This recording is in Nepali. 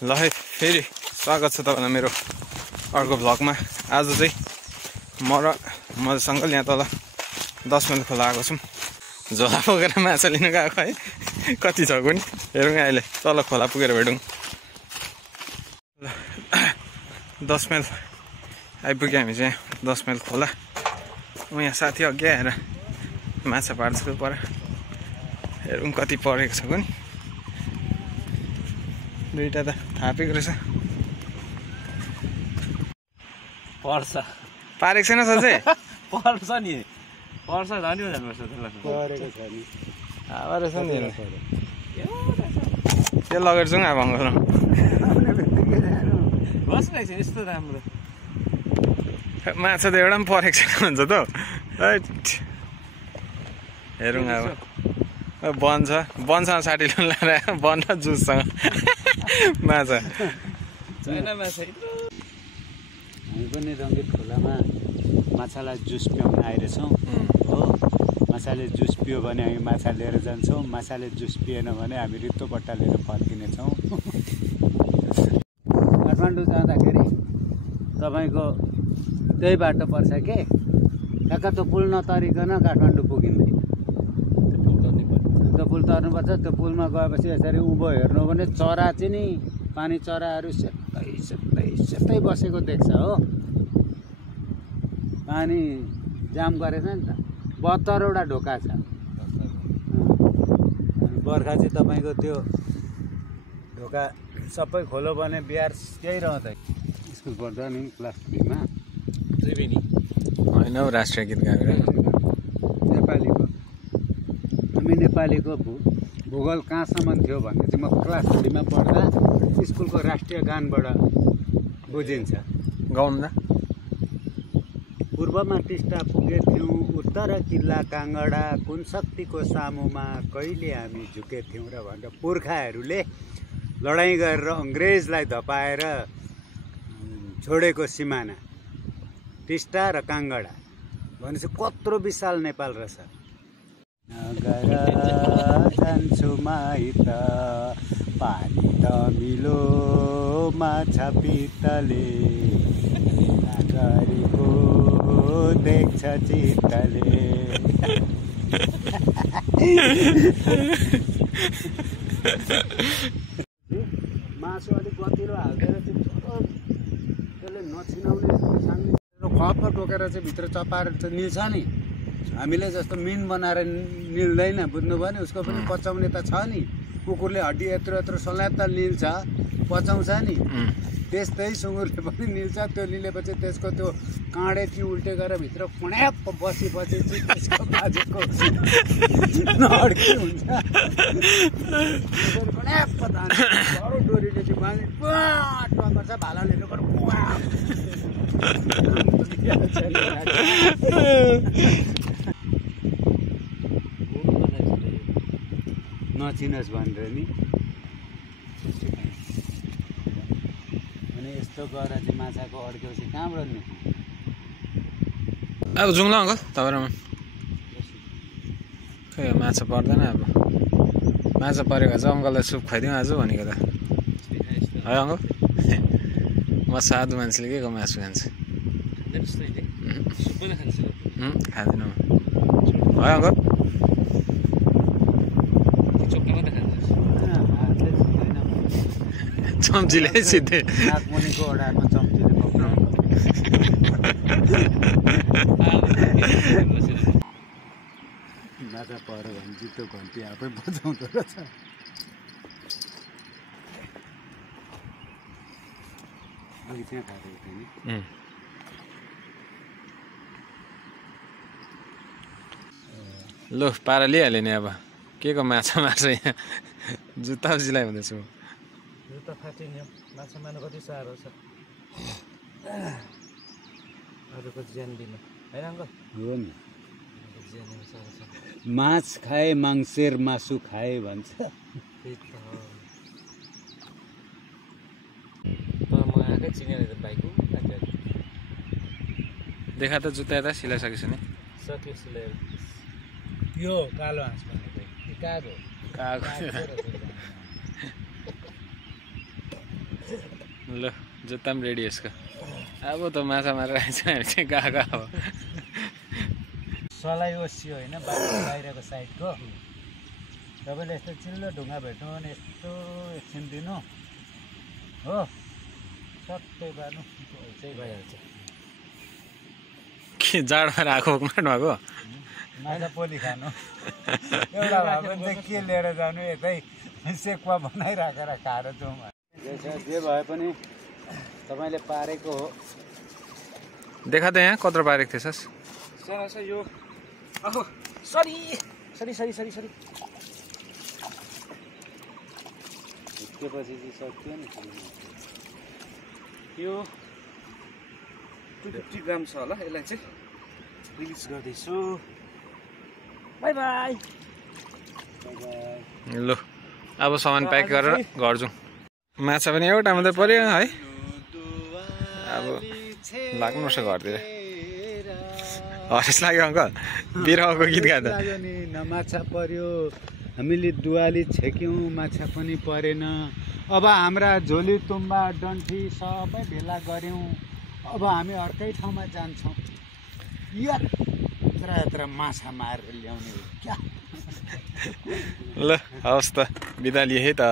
ल है फेरि स्वागत छ तपाईलाई मेरो अर्को भ्लगमा। आज चाहिँ म र मसँग यहाँ तल 10 माइल खोला आएको छौँ। झोला पुगेर माछा लिन गएको है। कति छ कुनी हेरौँ अहिले तल खोला पुगेर भेटौँ। ल 10 माइल आइपुग्यो हामी चाहिँ 10 माइल खोला। यहाँ साथी अघि आएर माछा पार्छ पर हेरौँ कति परेको छ कुनी। दुईटा त थापेको रहेछ। पर्छ पारेको छैन सधैँ पर्छ नि पर्छ झन् जानुपर्छ परेको छ नि हावा रहेछ नि त्यो लगेर जाउँ अब अङ्कल बस्रहेछ यस्तो राम्रो माछा त एउटा पनि परेको छैन भन्छ त हेरौँ अब बनसँग साठी ल्याउनु लगाएर बन र जुससँग माछा छैन माछा। हामी पनि रङ्गित खोलामा माछालाई जुस पिउन आइरहेछौँ हो। माछाले जुस पियो भने हामी माछा लिएर जान्छौँ, माछाले जुस पिएन भने हामी रित्तो बट्टा लिएर फर्किनेछौँ। काठमाडौँ जाँदाखेरि तपाईँको त्यही बाटो पर्छ के ठ्याक्क त्यो पुल नतरिकन काठमाडौँ पुगिँदैन। त्यो पुल तर्नुपर्छ। त्यो पुलमा गएपछि यसरी उँभो हेर्नु भने चरा चाहिँ नि पानी चराहरू सेतै बसेको देख्छ हो। पानी जाम गरेछ नि त 72वटा ढोका छ। बर्खा चाहिँ तपाईँको त्यो ढोका सबै खोलो भने बिहार त्यही रहँदै। स्कुल पढ्दा नि क्लास 3मा त्रिवेणी होइन हौ राष्ट्रिय गीत गाएर नेपालीको हामी नेपालीको भूगोल कहाँसम्म थियो भन्ने चाहिँ म क्लास 3मा पढ्दा स्कुलको राष्ट्रिय गानबाट बुझिन्छ। गाउँ न पूर्वमा टिस्टा पुगेथ्यौँ, उत्तर किल्ला काङ्गडा, कुन शक्तिको सामुमा कहिले हामी झुकेथ्यौँ र भनेर पुर्खाहरूले लडाइँ गरेर अङ्ग्रेजलाई धपाएर छोडेको सिमाना टिस्टा र काङ्गडा भनेपछि कत्रो विशाल नेपाल रहेछ। जान्छु माइत पानी त मिलो माछा पितले गरेको देख्छ चित्तले। मासु अलिक गतिलो हाल्दैन त्यसले नछिनाउने खप्प टोकेर चाहिँ भित्र चपाएर चाहिँ निल्छ नि। हामीले जस्तो मिन बनाएर निल्दैन बुझ्नुभयो नि। उसको पनि पचाउने त छ नि। कुकुरले हड्डी यत्रो यत्रो सल्यात्त निल्छ पचाउँछ नि। त्यस्तै सुँगुरले पनि निल्छ। त्यो निलेपछि त्यसको त्यो काँडे कि उल्टे गरेर भित्र पुण्याप बसेपछि चाहिँ त्यसको बाजेको नअड्की हुन्छ। पुण्याप डोरीले चाहिँ बाँधी पुवा गर्छ भालाले नचिनोस् भनेर नि। अनि यस्तो गरेर चाहिँ माछाको अड्केपछि कहाँबाट नि अब जाउँ ल अङ्कल तपाईँहरूमा खै माछा पर्दैन। अब माछा परेको चाहिँ अङ्कललाई सुप खुवाइदिउँ आज भनेको त है अङ्कल। म साधु मान्छेले के को मासु खान्छ खाँदिनँ है अङ्कल। चम्चीले सिधै नाकमुनिको ओडारमा चम्चीले पक्राउनु। माछा पऱ्यो भने चाहिँ त्यो घन्टी आफै बजाउँदो रहेछ। अघि त्यहाँ खाएको थियो नि। लु पारा लिइहाल्यो नि। अब के को माछा मार्छ यहाँ जुत्ता सिलाइ हुँदैछु। जुत्ता फाटिने माछा मार्नु कति साह्रो छ। अरूको ज्यान दिनु होइन अङ्कल। हो नि माछ खाए माङ्सेर मासु खाए भन्छ। त्यही त हो। म आएकै चिनेर त बाइक देखा त जुत्ता यता सिलाइसकेछ नि। सक्यो सिलाएर यो कालो हाँस भनेको कागो कागो ल जुत्ता पनि रेडी यसको अब त माछा मारेर आइन्छ हामी चाहिँ गएको अब सलाई ओसियो होइन बाहिरको साइडको तपाईँले यस्तो चिल्लो ढुङ्गा भेट्नु भने यस्तो एकछिन दिनु हो सट्टै पार्नु चाहिँ भइहाल्छ के जाडोमा आएको मार्नु भएको माछा पोली खानु एउटा भए पनि चाहिँ के लिएर जानु यतै सेकुवा बनाइराखेर खाएर जाउँ जे भए पनि तपाईँले पारेको हो देखा त यहाँ कत्रो पारेको थिएछस् सर यो सरी सरी सरी सरी सरी झुक्केपछि चाहिँ सक्यो नि यो 250 ग्राम छ होला यसलाई चाहिँ रिलिज गर्दैछु बाई बाई ल अब सामान प्याक गरेर घर जाउँ माछा पनि एउटा मात्रै पर्यो है अब लाग्नु पर्छ घरतिर हरेस लाग्यो अङ्कल बिरुवाको गीत गाउँदा नि न माछा पर्यो हामीले दुवाली छेक्यौँ माछा पनि परेन अब हाम्रा झोली तुम्बा डन्ठी सबै भेला गऱ्यौँ अब हामी अर्कै ठाउँमा जान्छौँ यत्र यत्र माछा मारेर ल्याउने क्या ल हवस् त बिदा लिए है त